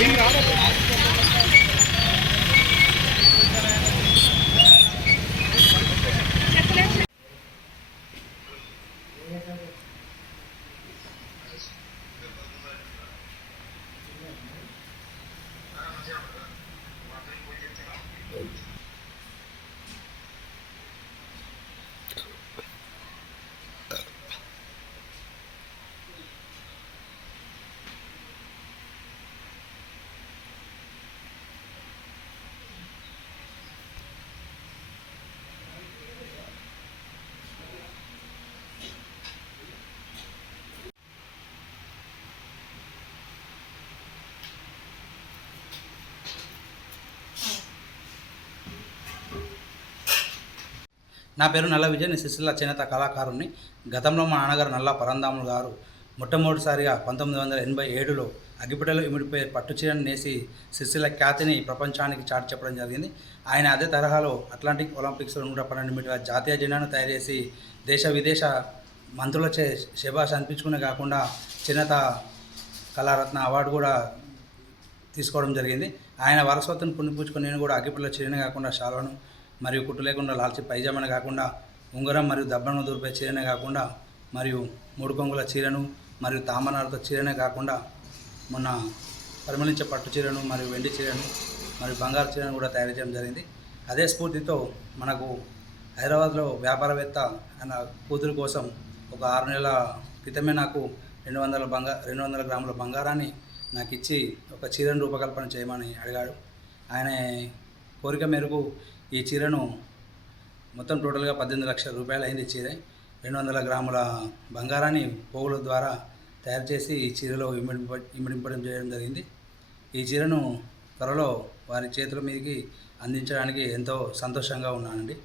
నా పేరు నల్ల విజయ్. నేను సిరిసిల్ల చేనేత కళాకారుణ్ణి. గతంలో మా నాన్నగారు నల్ల పరంధాములు గారు మొట్టమొదటిసారిగా 1987లో అగ్గిపెట్టెలో ఇమిడిపోయే పట్టు చీరను నేసి సిరిసిల్ల ఖ్యాతిని ప్రపంచానికి చాటి చెప్పడం జరిగింది. ఆయన అదే తరహాలో అట్లాంటిక్ ఒలింపిక్స్లో 112 మీటర్ల జాతీయ జెండాను తయారు చేసి దేశ విదేశ మంత్రులచే శభాష్ అనిపించుకునే కాకుండా చేనేత కళారత్న అవార్డు కూడా తీసుకోవడం జరిగింది. ఆయన వారసత్వాన్ని పుణిపుచ్చుకొని నేను కూడా అగ్గిపెట్టెలో చీరనే కాకుండా శాలువాను మరియు కుట్టు లేకుండా లాల్చి పైజామానే కాకుండా ఉంగరం మరియు దబ్బను దూరిపై చీరనే కాకుండా మరియు మూడు కొంగుల చీరను మరియు తామనాలతో చీరనే కాకుండా మొన్న పరిమళించే పట్టు చీరను మరియు వెండి చీరను మరియు బంగారు చీరను కూడా తయారు చేయడం జరిగింది. అదే స్ఫూర్తితో మనకు హైదరాబాద్లో వ్యాపారవేత్త ఆయన కూతురు కోసం ఒక 6 నెలల క్రితమే నాకు 200 గ్రాముల బంగారాన్ని నాకు ఇచ్చి ఒక చీరను రూపకల్పన చేయమని అడిగాడు. ఆయన కోరిక మేరకు ఈ చీరను మొత్తం టోటల్గా 18 లక్షల రూపాయలు అయింది. చీర 200 గ్రాముల బంగారాన్ని పోగుల ద్వారా తయారు చేసి ఈ చీరలో ఇమిడింపడం చేయడం జరిగింది. ఈ చీరను త్వరలో వారి చేతుల మీదకి అందించడానికి ఎంతో సంతోషంగా ఉన్నానండి.